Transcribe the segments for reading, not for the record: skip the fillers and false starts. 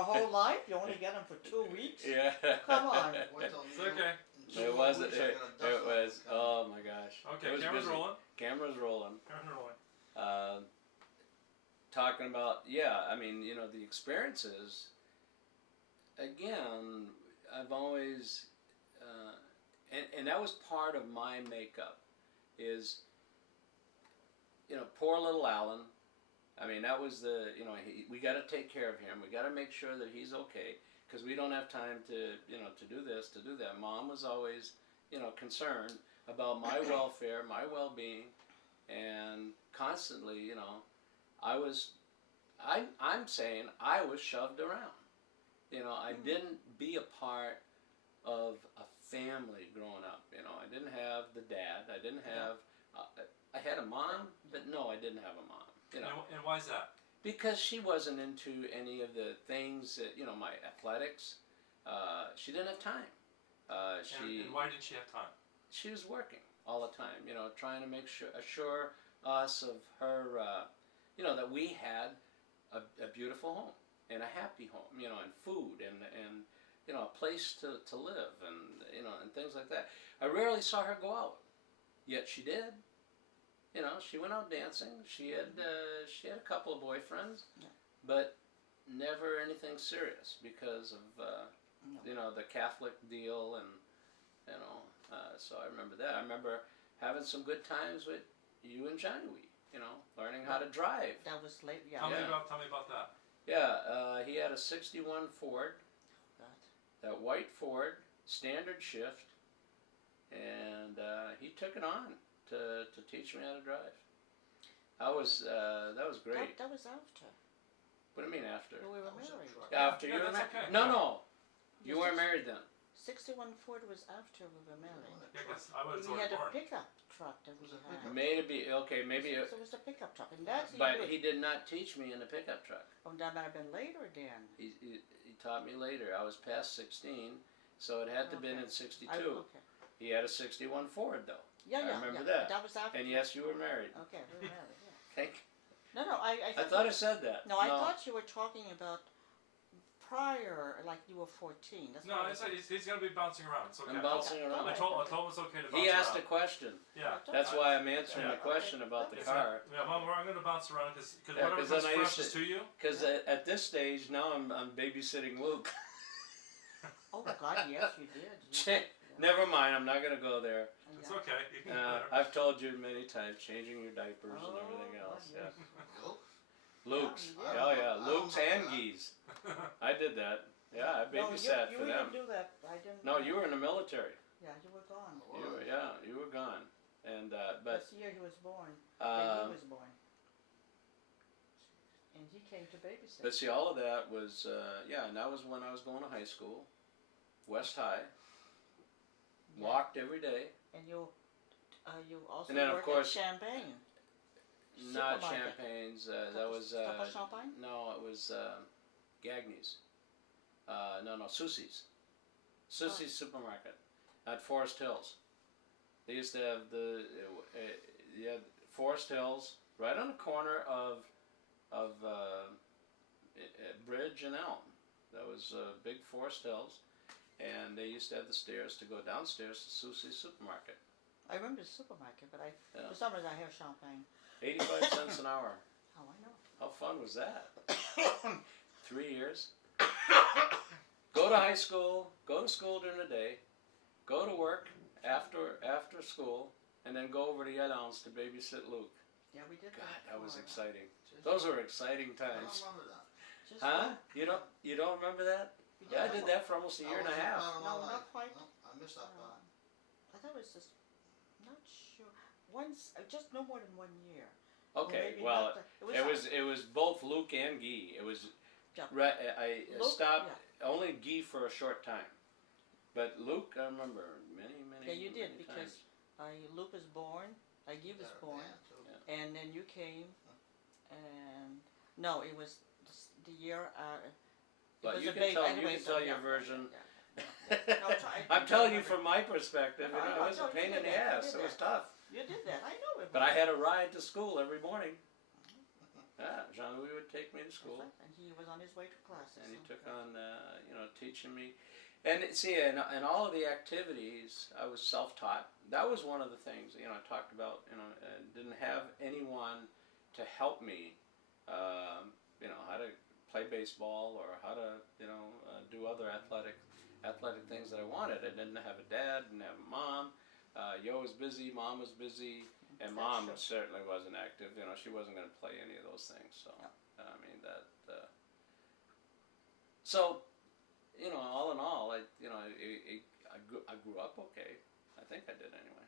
your whole life? You only get them for 2 weeks? Yeah. Come on. It's okay. It wasn't. It was. Oh my gosh. Okay, it was camera's busy. rolling. Camera's rolling. Camera's rolling. Talking about, yeah, I mean, you know, the experiences, again, I've always, and that was part of my makeup, is, you know, poor little Alan. I mean, that was the, you know, we got to take care of him. We got to make sure that he's okay, because we don't have time to, you know, to do this, to do that. Mom was always, you know, concerned about my welfare, my well-being, and constantly, you know, I'm saying I was shoved around. You know, I didn't be a part of a family growing up. You know, I didn't have the dad. I didn't have. I had a mom, but no, I didn't have a mom. You know, And why is that? because she wasn't into any of the things that, you know, my athletics. She didn't have time. And why didn't she have time? She was working all the time. You know, trying to assure us of her. You know, that we had a beautiful home and a happy home, you know, and food and you know, a place to live, and you know, and things like that. I rarely saw her go out, yet she did. You know, she went out dancing. She had a couple of boyfriends, but never anything serious because of you know, the Catholic deal, and you know, so I remember that. I remember having some good times with you and Johnny. You know, learning how to drive. That was late, yeah. Tell me about that. Yeah, he had a '61 Ford, God. that white Ford, standard shift, and he took it on to teach me how to drive. That was great. That was after. What do you mean after? We were married. After Yeah, you were that's married? okay. No, you Yes, weren't married then. 61 Ford was after we were married. Yeah, because I was We had a born. pickup truck that we had. Maybe okay, maybe. So it was a pickup truck, and that's But he did not teach me in the pickup truck. Oh, that might have been later then. He taught me later. I was past 16, so it had to have been in '62. Okay. He had a '61 Ford though. Yeah, I remember yeah. that. That was after. And yes, you were married. Okay, we were married. Yeah. Thank. No, I thought I said that. No, I thought you were talking about prior, like you were 14. That's No, what he's going to be bouncing around. It's okay. I'm bouncing around. I told him it's okay to bounce around. He asked a question. Yeah. That's why I'm answering the question about the It's car. Yeah, Mom, I'm going to bounce around because Yeah, whatever 'cause then comes I used freshest to you. Because at this stage now I'm babysitting Luke. Oh God, yes, you did. Never mind. I'm not going to go there. It's okay. You can I've told you many times, changing your diapers and everything else. God, Yeah. Luke's. Yeah. Oh yeah, Luke's and Gee's. I did that. Yeah, I babysat for them. You didn't do that. I didn't. No, you were in the military. Yeah, you were gone. You were gone. And but this year he was born. When he was born. And he came to babysit. But see, all of that was and that was when I was going to high school, West High. Yeah. Walked every day. And you also And then, of worked course, at Champagne. Not Supermarket. Champagne's. That was Cup of champagne? no, it was Gagny's. No, Susie's. Susie's Supermarket at Forest Hills. They used to have Forest Hills right on the corner of Bridge and Elm. That was big Forest Hills, and they used to have the stairs to go downstairs to Susie's Supermarket. I remember the supermarket, but for some reason I hear Champagne. 85 cents an hour. Oh, I know. How fun was that? 3 years. Go to high school, go to school during the day, go to work after school, and then go over to Yolande to babysit Luke. Yeah, we did. God, that was exciting. Those were exciting times. I don't remember that. Huh? You don't remember that? Yeah, I did that for almost a year and a half. No, not quite. No, I missed that part. I thought it was just, not sure. Once, just no more than 1 year. Okay, Maybe well, not it was both Luke and Guy. It was Yeah. I Luke, stopped only Guy for a short time, but Luke I remember many. Yeah, you did, many because times. Luke was born, Guy was born, and then you came, and no, it was the year. But you a can baby. tell Anyway, you can tell your version. Yeah. No, I'm telling you from my perspective. No, You know, it was a pain in the ass. It was tough. You did that. I know it. But I had a ride to school every morning. Yeah, Jean-Louis would take me to school. That's right. And he was on his way to classes. And he so, took yeah. on, teaching me. And see, in all of the activities, I was self-taught. That was one of the things, I talked about, didn't have anyone to help me, how to play baseball or how to, do other athletic things that I wanted. I didn't have a dad, didn't have a mom. Yo was busy, Mom was busy, and Mom certainly wasn't active. She wasn't going to play any of those things. So, I mean, that, so, all in all, I grew up okay. I think I did anyway.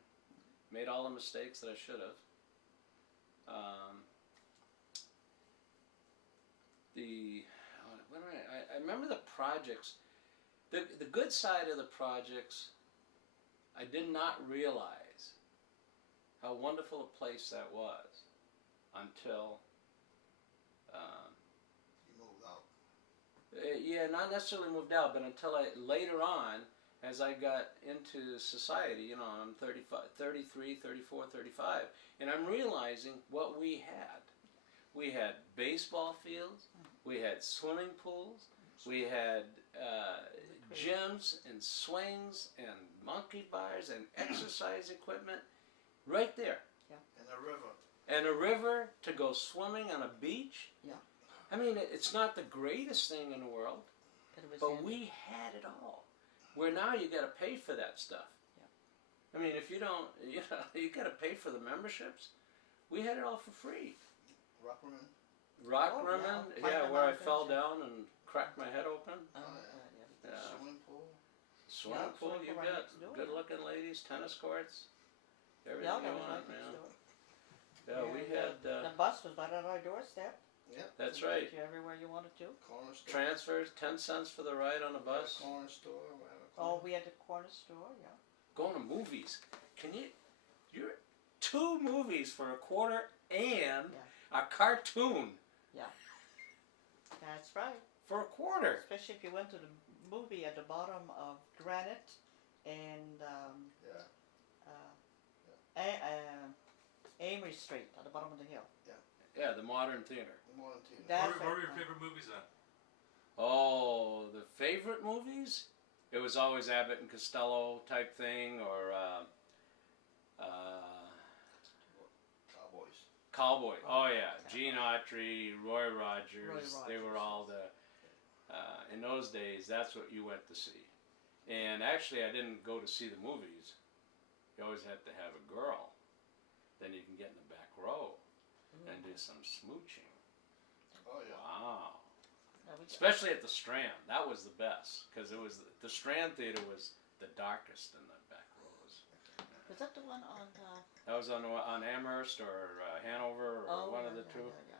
Made all the mistakes that I should have. I remember the projects. The good side of the projects, I did not realize how wonderful a place that was until. You moved out. Yeah, not necessarily moved out, but until later on, as I got into society, I'm 35, 33, 34, 35, and I'm realizing what we had. We had baseball fields, we had swimming pools, we had gyms and swings and monkey bars and exercise equipment right there. And a river. And a river to go swimming on a beach. Yeah. I mean, it's not the greatest thing in the world, but handy. we had it all. Where now you got to pay for that stuff. Yeah. I mean, if you don't, you got to pay for the memberships. We had it all for free. Rockman. Rockrimmon, where I fell down and cracked my head open. Yeah. Swimming pool. Swimming pool, you right bet. next door. Good-looking ladies, tennis courts, everything Yeah, you that was want, right man. next door. Yeah, we had. The bus was right at our doorstep. Yep. That's So right. you everywhere you wanted to. Corner store. Transfers, 10 cents for the ride on the bus. Corner store. We had a Oh, corner. we had the corner store, yeah. Going to movies. You're 2 movies for a quarter and a cartoon That's right. for a quarter. Especially if you went to the movie at the bottom of Granite and Amory Street at the bottom of the hill. Yeah, the Modern Theater. The Modern Theater. That's What were your right. favorite movies then? Oh, the favorite movies? It was always Abbott and Costello type thing, or Cowboys. Cowboy. Oh yeah, Okay. Gene Autry, Roy Rogers. They were all the. In those days, that's what you went to see. And actually, I didn't go to see the movies. You always had to have a girl. Then you can get in the back row and do some smooching. Oh yeah. Wow. No, we- Especially at the Strand. That was the best, because it was the Strand Theater was the darkest in the back rows. Was that the one on? That was on Amherst or Hanover or one of the two. Yeah.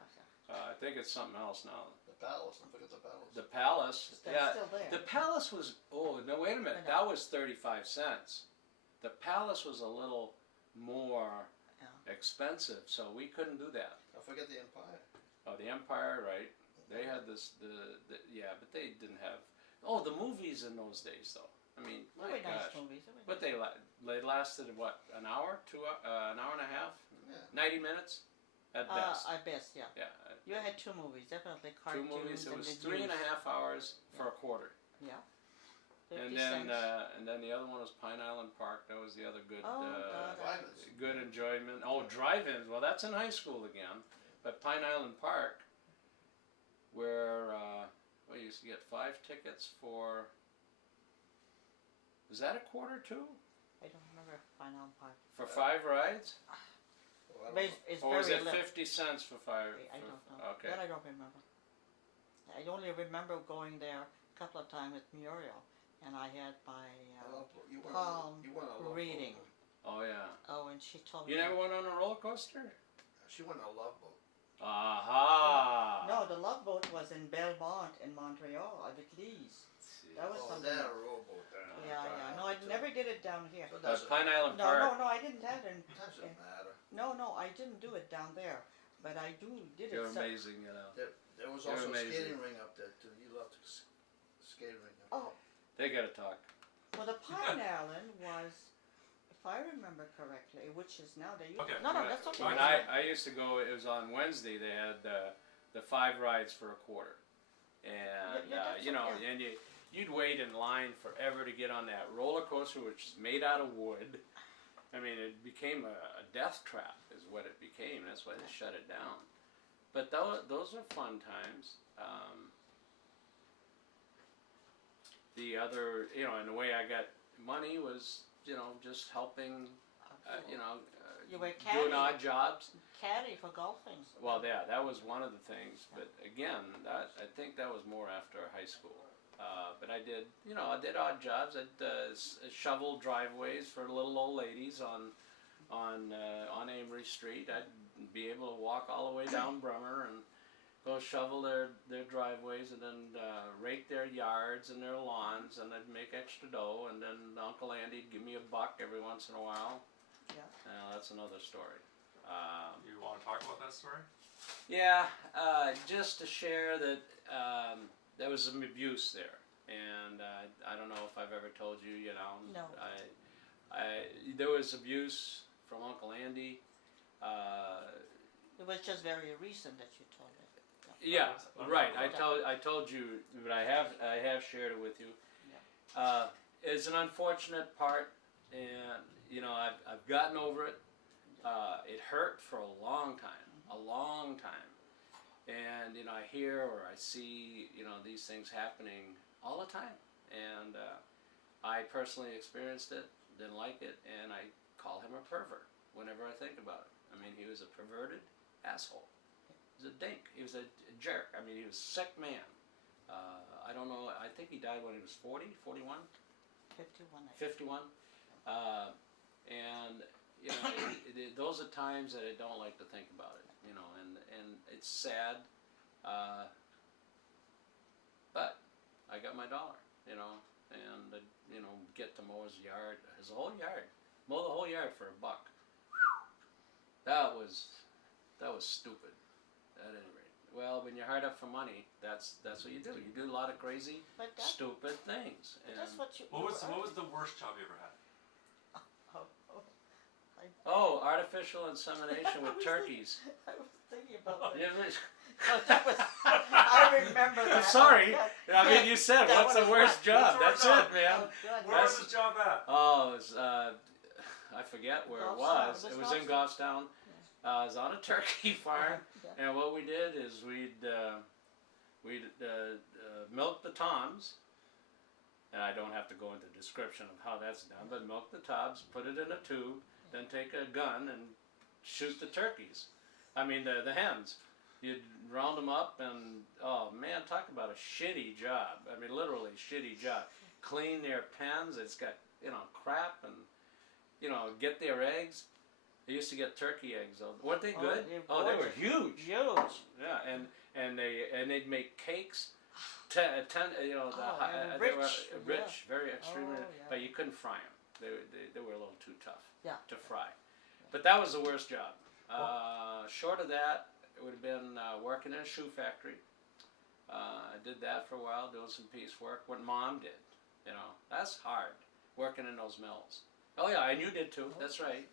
I think it's something else now. The Palace. Don't forget the Palace. The Palace. That's Yeah. still there. The Palace was. Oh no! Wait a minute. That was 35 cents. The Palace was a little more expensive, so we couldn't do that. Don't forget the Empire. Oh, the Empire, right? They had this. But they didn't have. Oh, the movies in those days, though. I mean, They my were nice gosh. movies. But they lasted what, an hour, an hour and a half, Yeah. 90 minutes, at best. At best, yeah. Yeah. You had 2 movies, definitely 2 cartoons. movies. It and was the 3.5 hours for a quarter. Yeah. 50 And then the other one was Pine Island Park. That was the other good Drive-ins. good enjoyment. Oh, drive-ins. Well, that's in high school again. But Pine Island Park, where you used to get 5 tickets for. Was that a quarter too? I don't remember Final Park. For 5 rides? Well, I don't But know. it's Or was very it little. 50 cents for 5? I don't know. Okay. That I don't remember. I only remember going there a couple of times with Muriel, and I had my You went palm you went on a love reading. boat. Oh yeah. Oh, and she told me. You never went on a roller coaster? She went on a love boat. Aha! No, the Love Boat was in Belmont in Montreal, at the Keys. That was Oh, something. they had a rowboat there. Yeah. No, I never did it down here. So doesn't Pine Island No, Park. I didn't have it. doesn't matter. No, I didn't do it down there, but I did You're it. amazing, you know. There was You're also amazing. a skating ring up there too. You loved the skating ring up Oh. They gotta talk. Well, the Pine Island was, if I remember correctly, which is now they used. Okay. No, that's okay. When I used to go, it was on Wednesday. They had the 5 rides for $0.25, and that's you know, okay. and you'd wait in line forever to get on that roller coaster, which is made out of wood. I mean, it became a death trap, is what it became. That's why they shut it down. But those are fun times. The other, you know, and the way I got money was, you know, just helping, you know, You were doing caddy. odd jobs. Caddy for golfing. Well, yeah, that was one of the things. But again, I think that was more after high school. But I did, you know, I did odd jobs. I'd shovel driveways for little old ladies on Amory Street. I'd be able to walk all the way down Bremer and go shovel their driveways, and then rake their yards and their lawns, and I'd make extra dough. And then Uncle Andy'd give me $1 every once in a while. Yeah. That's another story. You want to talk about that story? Yeah, just to share that there was some abuse there, and I don't know if I've ever told you. You know, No. there was abuse from Uncle Andy. It was just very recent that you told me. Yeah, right. I Okay. told you, but I have shared it with you. Yeah. It's an unfortunate part, and you know I've gotten over it. It hurt for a long time, and you know I hear or I see, you know, these things happening all the time, and I personally experienced it, didn't like it, and I call him a pervert whenever I think about it. I mean, he was a perverted asshole. He was a dink. He was a jerk. I mean, he was a sick man. I don't know. I think he died when he was 40, 41? 51. I think. 51. And you know, those are times that I don't like to think about it. You know, and it's sad. But I got my $1. You know, and you know, get to mow his yard, his whole yard, mow the whole yard for $1. That was stupid. At any rate. Well, when you're hard up for money, that's what you do. You do a lot of crazy, But stupid things. but that's what you. What you was the worst job you ever had? Oh, artificial insemination with turkeys. I was thinking about that. Yeah, but- No, that was. I remember that. I'm sorry. Oh, I mean, you said, that what's the was worst what? job? What's That's the worst it, man. Oh, God, Where That's- was this job at? Oh, it was, I forget where it was. Goffstown. It was in Goffstown. It was on a turkey farm. Yeah. And what we did is we'd milk the toms, and I don't have to go into description of how that's done, but milk the toms, put it in a tube, then take a gun and shoot the turkeys. I mean the hens. You'd round them up, and oh man, talk about a shitty job. I mean, literally shitty job. Clean their pens. It's got, you know, crap, and you know, get their eggs. They used to get turkey eggs. Weren't they good? Oh, They were huge. Huge. Yeah, and they'd make cakes. You know, and they were rich, rich, very extremely. Oh, yeah. But you couldn't fry them. They were a little too tough Yeah. to fry. But that was the worst job. Short of that, it would have been working in a shoe factory. I did that for a while, doing some piece work. What Mom did, you know, that's hard. Working in those mills. Oh yeah, and you did too. That's right.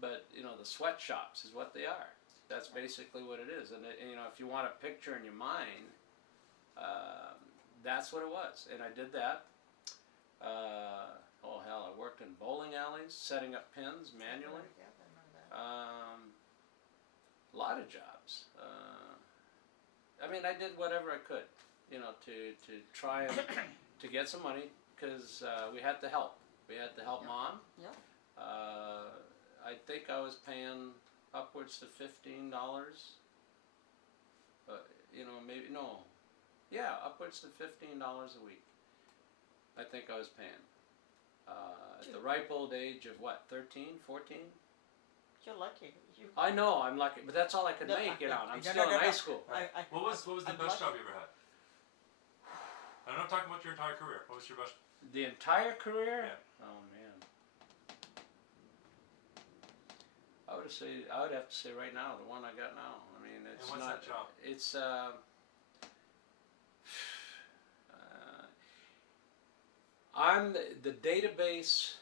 But you know, the sweatshops is what they are. That's basically what it is. And you know, if you want a picture in your mind, that's what it was. And I did that. Oh hell, I worked in bowling alleys, setting up pins manually. Yeah, I remember that. A lot of jobs. I mean, I did whatever I could, you know, to try and to get some money, because we had to help. We had to help Mom. Yeah. I think I was paying upwards to $15. You know, maybe no. Yeah, upwards to $15 a week. I think I was paying. At the ripe old age of what, 13, 14? You're lucky. You. I know, I'm lucky, but that's all I could No, make, you know. I'm no, still no, in no. high school. What was the I'm best lucky. job you ever had? I'm not talking about your entire career. What was your best? The entire career? Yeah. Oh man. I would have to say right now, the one I got now. I mean, it's And what's not. that job? It's I'm the database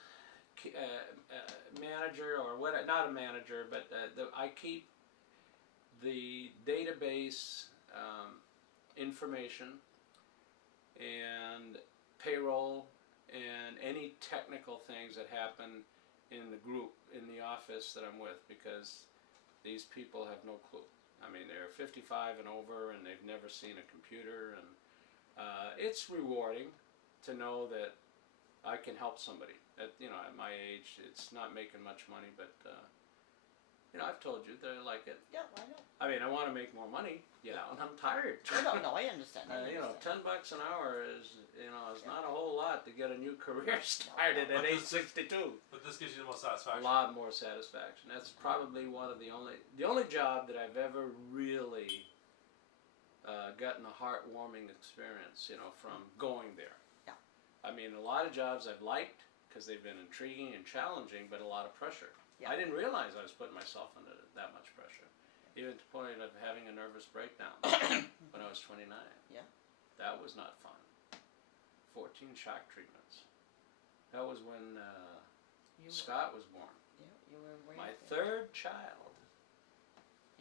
manager, or what? Not a manager, but I keep the database information and payroll and any technical things that happen in the group, in the office that I'm with, because these people have no clue. I mean, they're 55 and over and they've never seen a computer, and it's rewarding to know that I can help somebody. At my age, it's not making much money, but I've told you that I like it. Yeah, I know. I mean, I want to make more money, and I'm tired. No, I understand. I understand. $10 an hour is not a whole lot to get a new career started at age 62. But this gives you the most A satisfaction. lot more satisfaction. That's probably one of the only job that I've ever really gotten a heartwarming experience, from going there. Yeah. I mean, a lot of jobs I've liked because they've been intriguing and challenging, but a lot of pressure. Yeah. I didn't realize I was putting myself under that much pressure, even to the point of having a nervous breakdown when I was 29. Yeah. That was not fun. 14 shock treatments. That was when Scott was born. Yeah, you were way My up there. third child.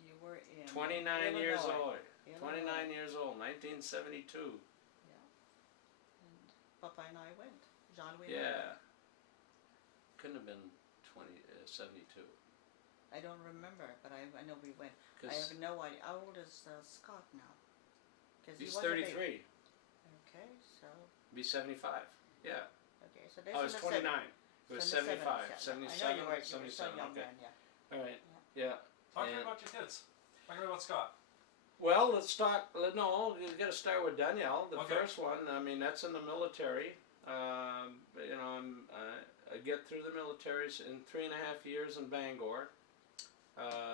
You were in 29 years Illinois. old. 29 years old, 1972. Yeah. And Papa and I went. John went. Yeah. Couldn't have been 72. I don't remember, but I know we went. I 'Cause have no idea. How old is Scott now? 'Cause he's he was a baby. 33. Okay, so Be 75. Yeah. okay, so this I is was the 29. It was 75. Yeah. 77. I know you were so 77. young Okay. then, yeah. All right. Yeah. Talk to me And- about your kids. Talk to me about Scott. Well, let's start. No, you got to start with Danielle. The Okay. first one. I mean, that's in the military. I get through the military in 3.5 years in Bangor.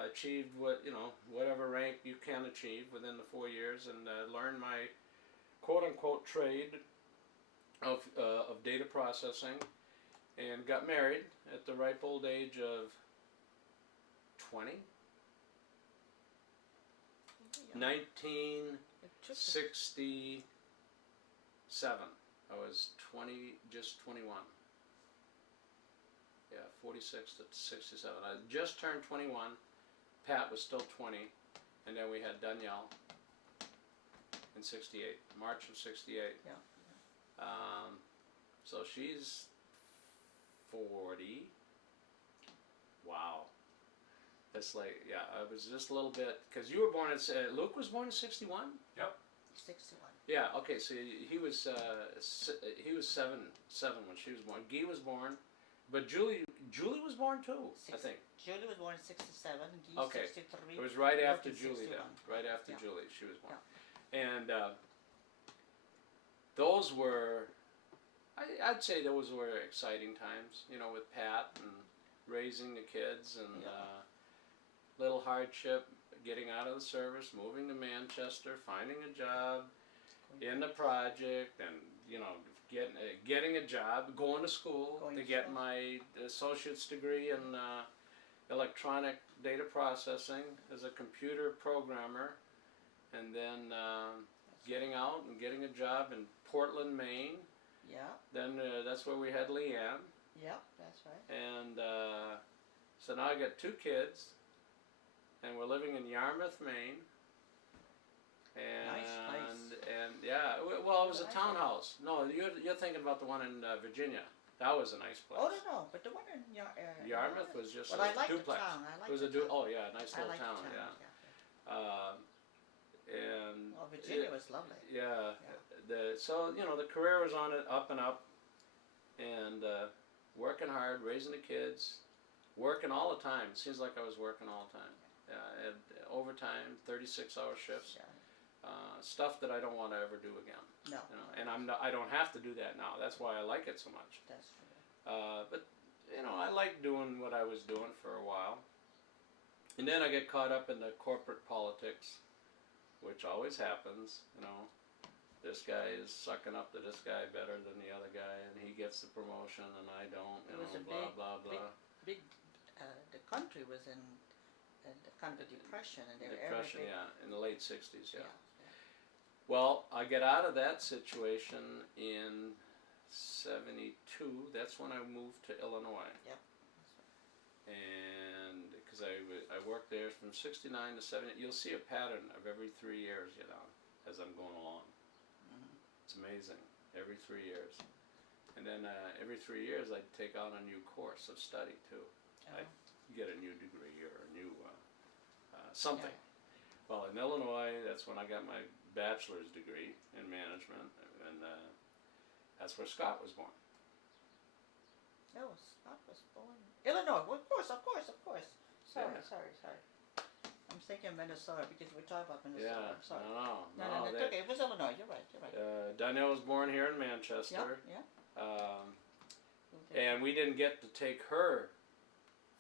Achieved whatever rank you can achieve within the 4 years, and learned my quote-unquote trade of data processing, and got married at the ripe old age of 20. Yeah. 1967. I was 21. Yeah, 46 to 67. I just turned 21. Pat was still 20, and then we had Danielle in 68, March of 68. Yeah. So she's 40. Wow. That's like, yeah, I was just a little bit, because you were born Luke was born in 61? 61. Yeah, okay, so he was seven when she was born. Guy was born, but Julie was born too, I think. Julie was born in 67. Guy Okay. 63. It was right Luke after in Julie 61. then. Right after Yeah. Julie, she was born. And those were, I'd say those were exciting times, with Pat and raising the kids, and little hardship, getting out of the service, moving to Manchester, finding a job in the project, and getting a job, going to school to get my associate's degree in electronic data processing as a computer programmer, and then getting out and getting a job in Portland, Maine. Yeah. Then that's where we had Leanne, Yeah, that's right. and so now I got 2 kids, and we're living in Yarmouth, Maine. And Nice place. and yeah, well, it was a Nice. townhouse. No, you're thinking about the one in Virginia. That was a nice place. Oh no, but the one in Yarmouth was just Well, I a like the duplex. town. I like It was the a town. oh yeah, nice I little like town, the town. yeah. And Well, Virginia was lovely. yeah, so the career was on it, up and up, and working hard, raising the kids, working all the time. It seems like I was working all the time. Yeah, overtime, 36-hour shifts. Yeah. Stuff that I don't want to ever do again. No. And I don't have to do that now. That's why I like it so much. That's true. But I liked doing what I was doing for a while. And then I get caught up in the corporate politics, which always happens. This guy is sucking up to this guy better than the other guy, and he gets the promotion and I don't. It was a blah big- blah blah. Big. The country was in kind of a depression, and they were Depression, everything. yeah, in the late '60s, yeah. Yeah. Well, I get out of that situation in '72. That's when I moved to Illinois. Yep. And because because I worked there from 69 to 70. You'll see a pattern of every 3 years, you know, as I'm going along. It's amazing, every 3 years. And then every 3 years I'd take out a new course of study too. I'd get a new degree or a new something. Well, in Illinois, that's when I got my bachelor's degree in management, and that's where Scott was born. No, Scott was born. Illinois, of course. Sorry. I'm thinking Minnesota because we talk about Minnesota. Yeah, I'm sorry. no, No, it's okay. It was Illinois. You're right. Danielle was born here in Manchester. Yeah. And we didn't get to take her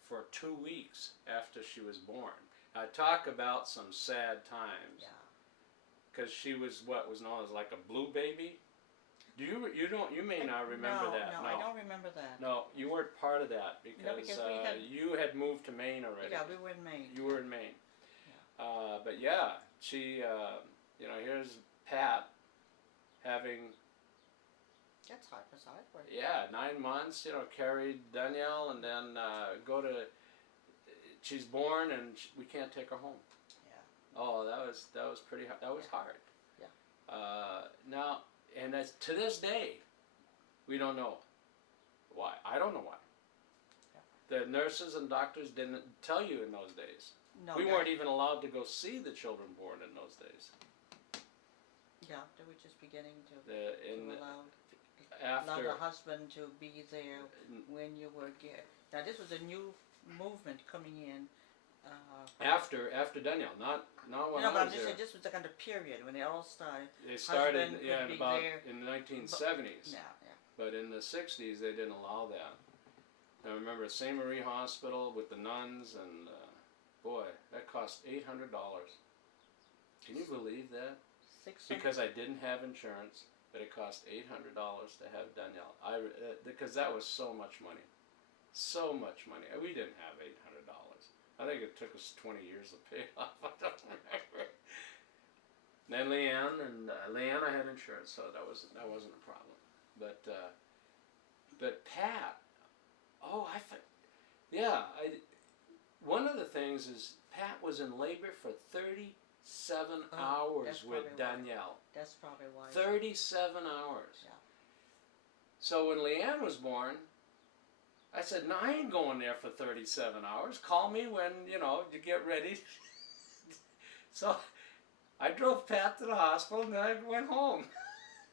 for 2 weeks after she was born. I talk about some sad times. Yeah. Because she was what was known as like a blue baby. You may not remember that. No, I don't remember that. No, you weren't part of that because you had moved to Maine already. Yeah, we were in Maine. You were in Maine. Yeah. But yeah, she, here's Pat having. That's hard for side work. Yeah, 9 months. Carried Danielle, and then she's born, and we can't take her home. Yeah. Oh, that was pretty hard. That was hard. Yeah. Now. And to this day, we don't know why. I don't know why. Yeah. The nurses and doctors didn't tell you in those days. No, we weren't even allowed to go see the children born in those days. Yeah, they were just beginning to allow the husband to be there when you were here. Now this was a new movement coming in. After Danielle, not when I was but I'm just there. saying this was the kind of period when they all started. They started in the 1970s. Yeah. But in the 60s they didn't allow that. I remember St. Marie Hospital with the nuns, and boy, that cost $800. Can you believe that? Because I didn't have insurance, but it cost $800 to have Danielle. Because that was so much money. So much money. We didn't have $800. I think it took us 20 years to pay it off. I don't remember. Then Leanne, I had insurance, so that wasn't a problem. But Pat, one of the things is Pat was in labor for 37 hours with Danielle. That's probably why. 37 hours. Yeah. So when Leanne was born, I said, no, I ain't going there for 37 hours. Call me when, you get ready. So I drove Pat to the hospital, and then I went home.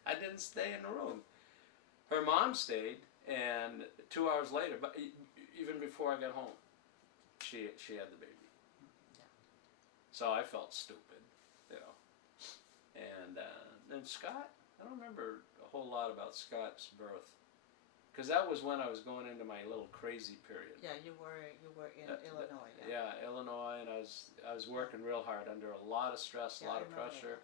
I didn't stay in the room. Her mom stayed, and 2 hours later, but even before I got home, she had the baby. Yeah. So I felt stupid, And then Scott, I don't remember a whole lot about Scott's birth. Because that was when I was going into my little crazy period. Yeah, you were in Illinois. Yeah, Illinois, and I was working real hard under a lot of stress, a lot of pressure.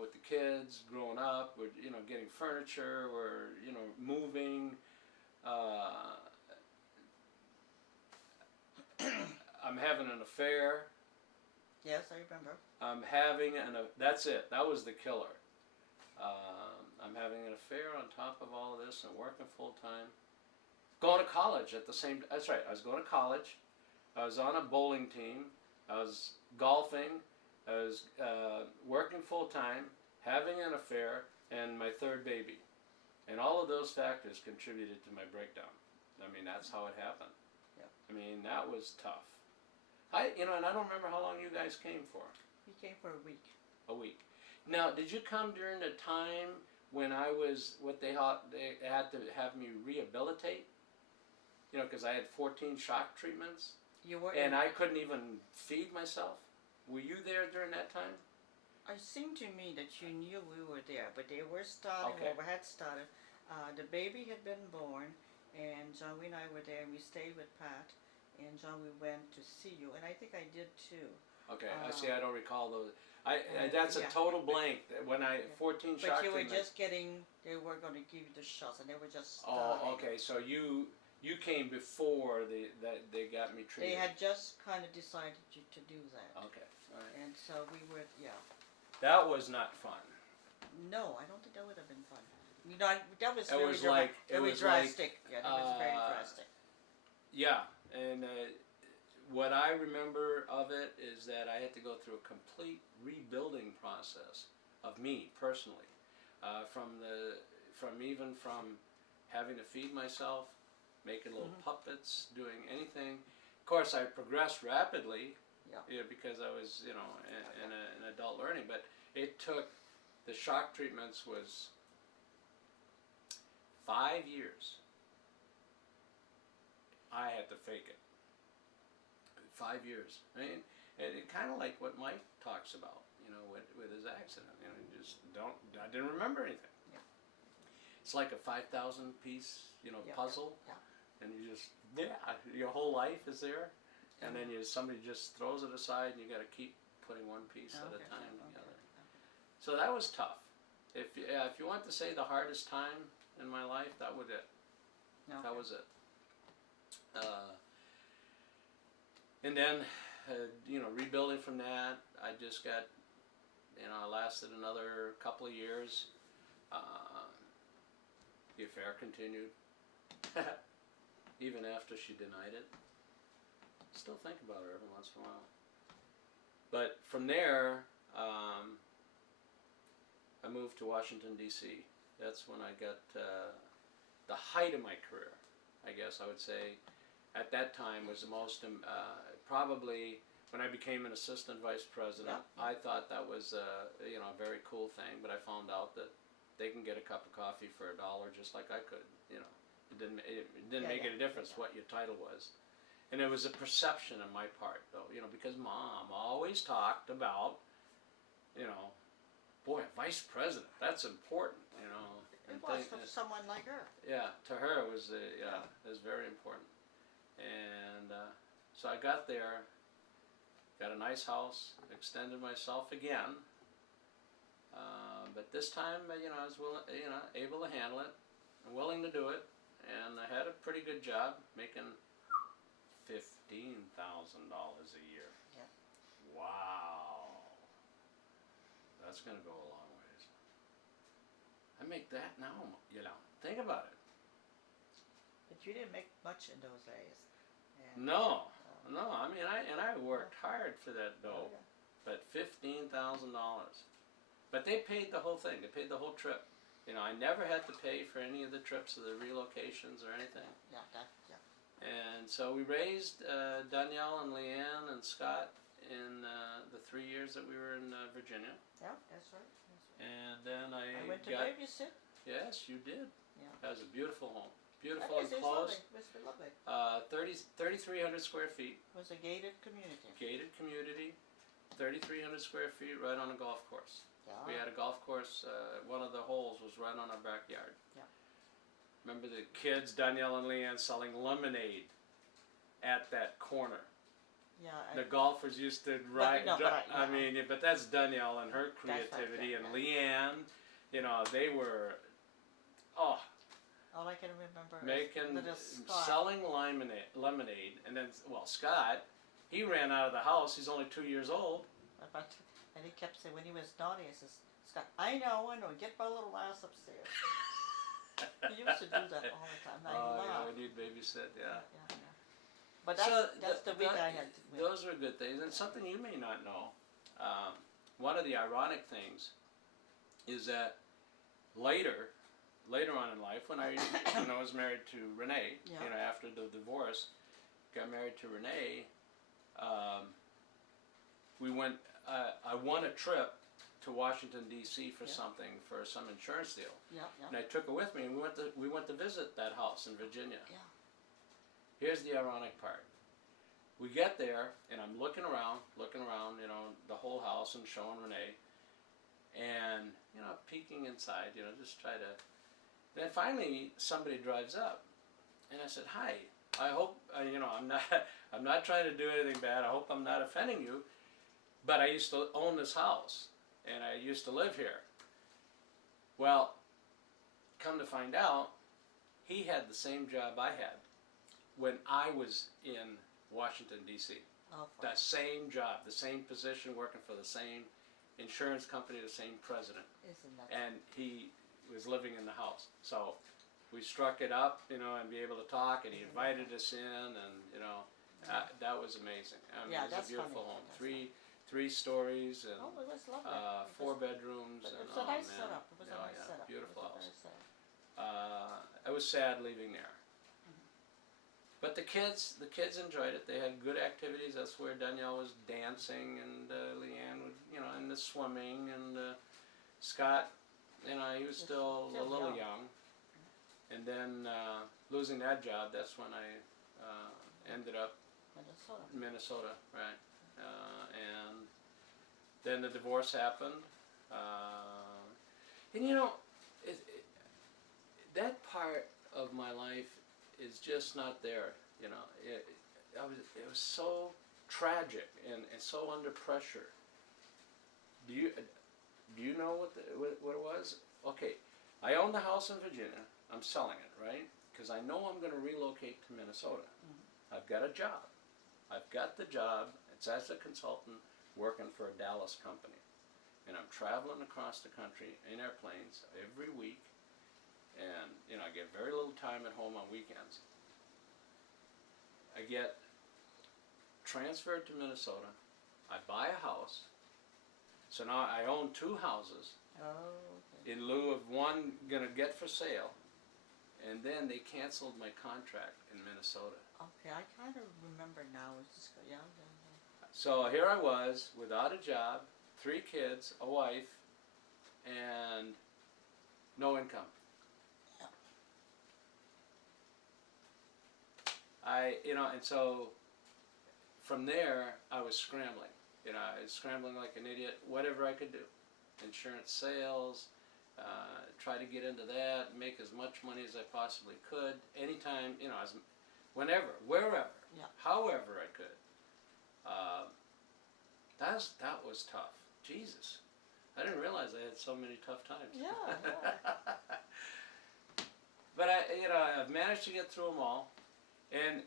With the kids growing up, we're getting furniture, we're moving. I'm having an affair. Yes, I remember. I'm having that's it. That was the killer. I'm having an affair on top of all of this and working full time. Going to college at the same time. That's right. I was going to college. I was on a bowling team. I was golfing. I was working full time, having an affair, and my third baby. And all of those factors contributed to my breakdown. I mean, that's how it happened. Yeah. I mean, that was tough. And I don't remember how long you guys came for. We came for a week. A week. Now, did you come during the time when I was, they had to have me rehabilitate? Because I had 14 shock treatments. You were. And I couldn't even feed myself. Were you there during that time? It seemed to me that you knew we were there, but they were starting, or had started. The baby had been born, and John, we and I were there, and we stayed with Pat, and John, we went to see you, and I think I did too. Okay, I see. I don't recall those. That's a total blank. When 14 shock treatments. But you were just getting. They were going to give you the shots, and they were just starting. Oh, okay. So you came before they got me treated. They had just kind of decided to do that. Okay, all right. And so we were, That was not fun. No, I don't think that would have been fun. That was very drastic. Yeah, that was very drastic. Yeah, and what I remember of it is that I had to go through a complete rebuilding process of me personally, from having to feed myself, making little puppets, doing anything. Of course, I progressed rapidly, because I was, in an adult learning. But it took, the shock treatments was 5 years. I had to fake it. 5 years. I mean, it kind of like what Mike talks about, with his accident. I didn't remember anything. Yeah. It's like a 5,000 piece, puzzle, Yeah. and your whole life is there, and then somebody just throws it aside, and you got to keep putting one piece at a time together. So that was tough. If you want to say the hardest time in my life, that was it. Okay. That was it. And then, rebuilding from that, I just got, I lasted another couple of years. The affair continued, even after she denied it. Still think about her every once in a while. But from there, I moved to Washington, D.C. That's when I got the height of my career, I guess I would say. At that time was the most, probably when I became an assistant vice president, I thought that was a very cool thing, but I found out that they can get a cup of coffee for $1 just like I could, It didn't make any difference what your title was. And it was a perception on my part, though, because Mom always talked about, boy, vice president, that's important, It was for someone like her. Yeah, to her it was, it was very important. And so I got there, got a nice house, extended myself again, but this time, I was able to handle it, and willing to do it, and I had a pretty good job, making $15,000 a year. Yeah. Wow, that's gonna go a long ways. I make that now, think about it. But you didn't make much in those days. And, No. I mean, I worked hard for that dough, yeah. but $15,000. But they paid the whole thing. They paid the whole trip. I never had to pay for any of the trips or the relocations or anything. Yeah. And so we raised Danielle and Leanne and Scott in the 3 years that we were in Virginia. Yeah, that's right. And then I went to got. babysit. Yes, you did. Yeah. That was a beautiful home. Beautiful It is, enclosed. it's lovely. 3,300 square feet. It was a gated community. Gated community, 3,300 square feet, right on a golf course. Yeah. We had a golf course. One of the holes was right on our backyard. Yeah. Remember the kids, Danielle and Leanne, selling lemonade at that corner. Yeah. The golfers used to ride. I mean, but that's Danielle and her creativity, and Leanne. They were. Oh. All I can remember is selling lemonade, and then, Scott, he ran out of the house. He's only 2 years old. And he kept saying, when he was naughty, he says, Scott, I know, get my little ass upstairs. He used to do that all the time. When you'd babysit, yeah. But that's the week I had to win. Those were good things, and something you may not know. One of the ironic things is that later on in life, when I was married to Renee, after the divorce, got married to Renee, we went. I won a trip to Washington D.C. for some insurance deal. Yeah. And I took her with me, and we went to visit that house in Virginia. Yeah. Here's the ironic part. We get there, and I'm looking around, the whole house, and showing Renee, and peeking inside, just try to. Then finally somebody drives up, and I said, "Hi. I hope I'm not trying to do anything bad. I hope I'm not offending you, but I used to own this house, and I used to live here." Well, come to find out, he had the same job I had when I was in Washington, D.C. Oh, that same job, the same position, working for the same insurance company, the same president. Isn't that and he was living in the house. So we struck it up, and be able to talk, and he invited us in, and, That was amazing. I mean, Yeah, it was that's a beautiful funny. home. That's Three stories and Oh, it was lovely. 4 bedrooms. It And, was a nice man. setup. It was a nice setup. Beautiful It was house. a very setup. I was sad leaving there. But the kids enjoyed it. They had good activities. That's where Danielle was dancing, and Leanne would, in the swimming, and Scott, he was still a little young. And then losing that job, that's when I ended up in Minnesota, right? And then the divorce happened, and that part of my life is just not there. It was so tragic and so under pressure. Do you know what it was? Okay, I own the house in Virginia. I'm selling it, right? Because I know I'm going to relocate to Minnesota. I've got a job. I've got the job. It's as a consultant working for a Dallas company. And I'm traveling across the country in airplanes every week. And, I get very little time at home on weekends. I get transferred to Minnesota. I buy a house. So now I own 2 houses. Oh, okay. In lieu of one going to get for sale. And then they canceled my contract in Minnesota. Okay, I kind of remember now. It's just, yeah. So here I was, without a job, 3 kids, a wife, and no income. And so from there, I was scrambling. I was scrambling like an idiot, whatever I could do. Insurance sales, try to get into that, make as much money as I possibly could, anytime, whenever, wherever, however I could. That was tough. Jesus. I didn't realize I had so many tough times. Yeah. But I've managed to get through them all. And,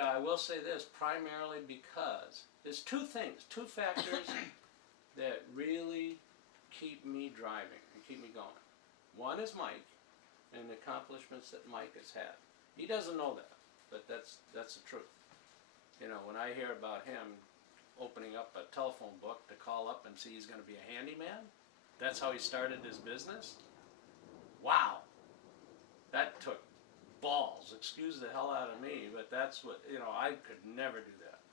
I will say this, primarily because there's 2 factors that really keep me driving and keep me going. One is Mike and the accomplishments that Mike has had. He doesn't know that, but that's the truth. When I hear about him opening up a telephone book to call up and see he's going to be a handyman, that's how he started his business. Wow. That took balls, excuse the hell out of me, but that's what, I could never do that.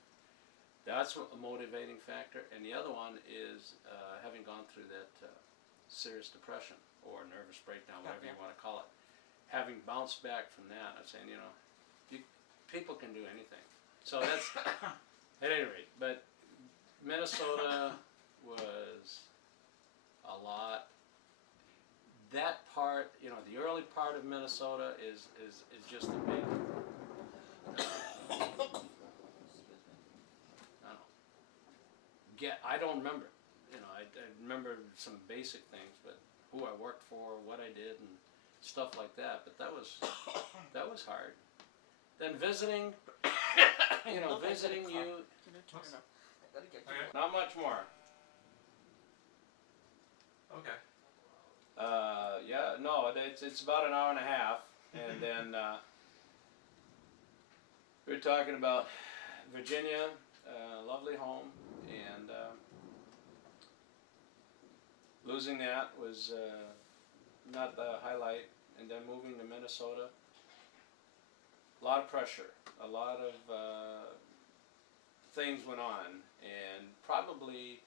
That's a motivating factor. And the other one is having gone through that serious depression or nervous breakdown, whatever you want to call it. Having bounced back from that, I'm saying, people can do anything. So that's, at any rate, but Minnesota was a lot. That part, the early part of Minnesota is just a big, I don't remember. I remember some basic things, but who I worked for, what I did, and stuff like that. But that was hard. Then visiting, visiting you. Not much more. Okay. It's about an hour and a half, and then we were talking about Virginia, lovely home, and losing that was not the highlight, and then moving to Minnesota, a lot of pressure, a lot of things went on, and probably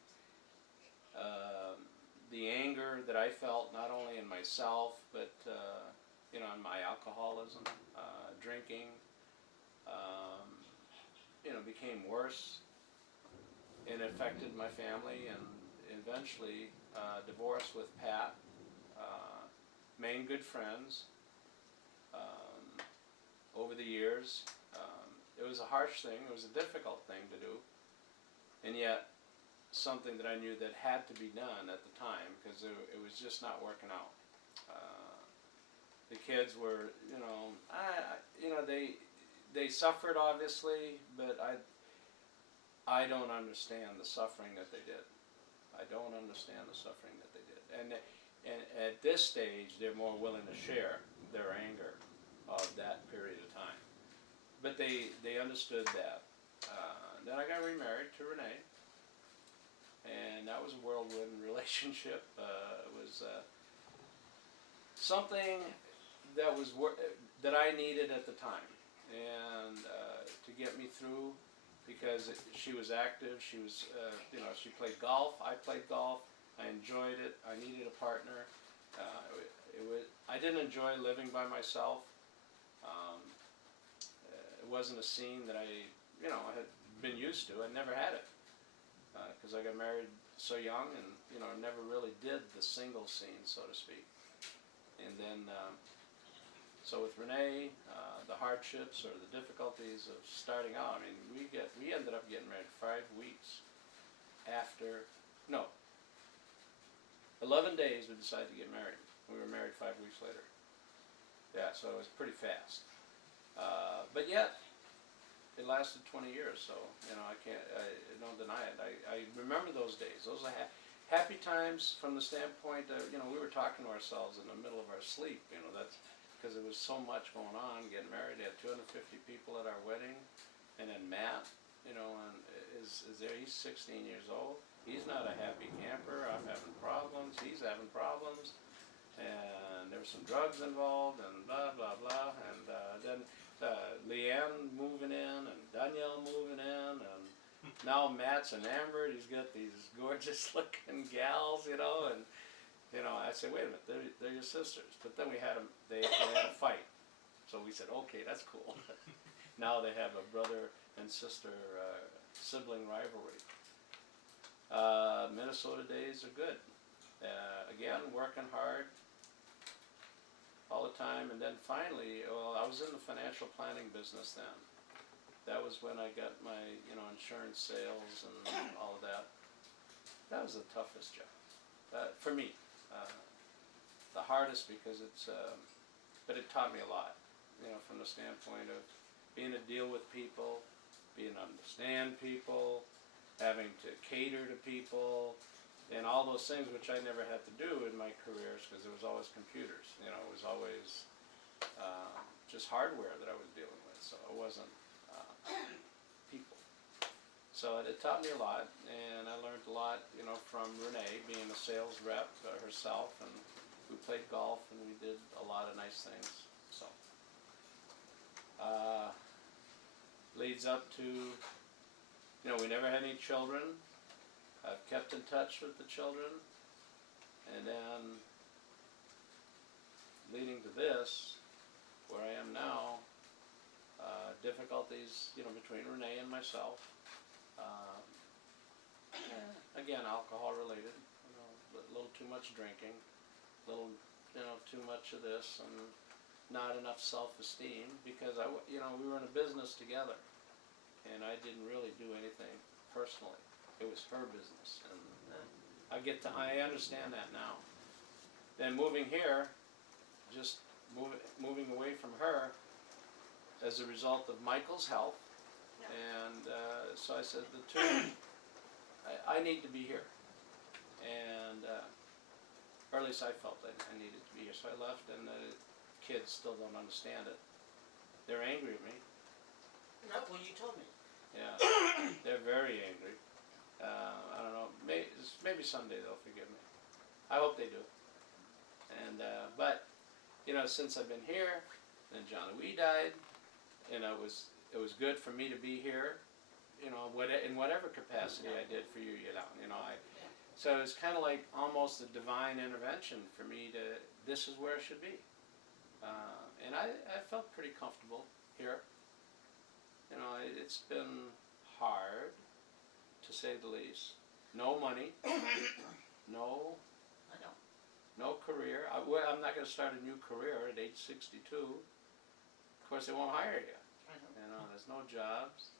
the anger that I felt not only in myself but in my alcoholism, drinking, became worse, and affected my family, and eventually divorce with Pat, remained good friends over the years. It was a harsh thing, it was a difficult thing to do, and yet something that I knew that had to be done at the time, because it was just not working out. The kids were, they suffered obviously, but I don't understand the suffering that they did. I don't understand the suffering that they did, and at this stage they're more willing to share their anger of that period of time. But they understood that then I got remarried to Renee, and that was a whirlwind relationship. It was something that was that I needed at the time, and to get me through, because she was active. She was, she played golf. I played golf. I enjoyed it. I needed a partner. I didn't enjoy living by myself. It wasn't a scene that I had been used to. I never had it because I got married so young, and never really did the single scene, so to speak. And then, so with Renee, the hardships or the difficulties of starting out. I mean, we ended up getting married 5 weeks after. No. 11 days we decided to get married. We were married 5 weeks later. Yeah, so it was pretty fast. But yet, it lasted 20 years, so, I don't deny it. I remember those days. Those are happy times from the standpoint of, we were talking to ourselves in the middle of our sleep, that's because there was so much going on, getting married. They had 250 people at our wedding, and then Matt, and is there, he's 16 years old. He's not a happy camper. I'm having problems. He's having problems. And there was some drugs involved, and blah, blah, blah. And then Leanne moving in, and Danielle moving in, and now Matt's enamored. He's got these gorgeous looking gals, and I said, wait a minute, they're your sisters. But then they had a fight. So we said, okay, that's cool. Now they have a brother and sister sibling rivalry. Minnesota days are good. Again, working hard all the time, and then finally, I was in the financial planning business then. That was when I got my, insurance sales and all of that. That was the toughest job for me. The hardest because but it taught me a lot, from the standpoint of being to deal with people, being to understand people, having to cater to people, and all those things which I never had to do in my careers because there was always computers. It was always just hardware that I was dealing with, so it wasn't people. So it taught me a lot, and I learned a lot, from Renee being a sales rep herself, and we played golf and we did a lot of nice things. So leads up to, we never had any children. I've kept in touch with the children, and then leading to this, where I am now, difficulties, between Renee and myself. Again, alcohol related, a little too much drinking, too much of this, and not enough self-esteem because we were in a business together, and I didn't really do anything personally. It was her business, and I understand that now. Then moving here, just moving away from her as a result of Michael's health, and so I said the two, I need to be here, and or at least I felt that I needed to be here. So I left, and the kids still don't understand it. They're angry at me. No, well, you told me. Yeah, they're very angry. I don't know, maybe someday they'll forgive me. I hope they do. And, but, since I've been here, then John Louis died, and it was good for me to be here, in whatever capacity I did for you, so it's kind of like almost a divine intervention for me this is where it should be. And I felt pretty comfortable here. It's been hard, to say the least. No money, no career. I'm not going to start a new career at age 62. Of course, they won't hire you. There's no jobs.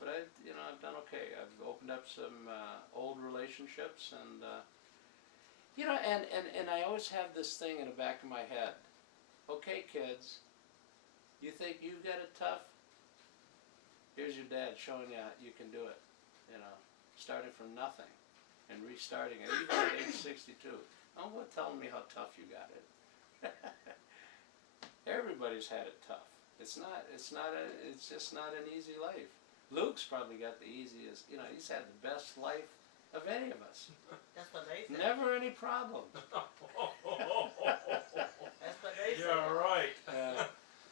But I've done okay. I've opened up some old relationships, and and I always have this thing in the back of my head. Okay, kids, you think you've got it tough? Here's your dad showing you how you can do it, starting from nothing and restarting it, even at age 62. Don't go telling me how tough you got it. Everybody's had it tough. It's just not an easy life. Luke's probably got the easiest, he's had the best life of any of us. That's what they say. Never any problems. That's what they say. Yeah, right.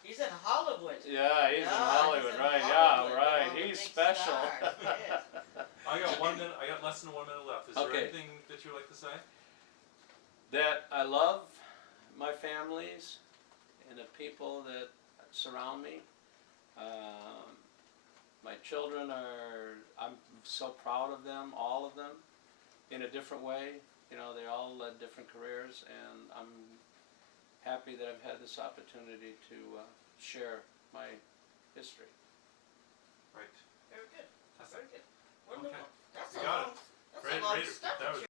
He's in Hollywood. Yeah, he's in Hollywood, he's in right? Hollywood, Yeah, right. one of the He's big special. stars, yes. I got 1 minute. I got less than 1 minute left. Is there Okay. anything that you would like to say? That I love my families and the people that surround me. My children I'm so proud of them, all of them, in a different way. They all led different careers, and I'm happy that I've had this opportunity to share my history. Right. Very good. That's Very it. good. Wonderful. Okay. That's You a got long, it. that's Great, a long great. stuff That was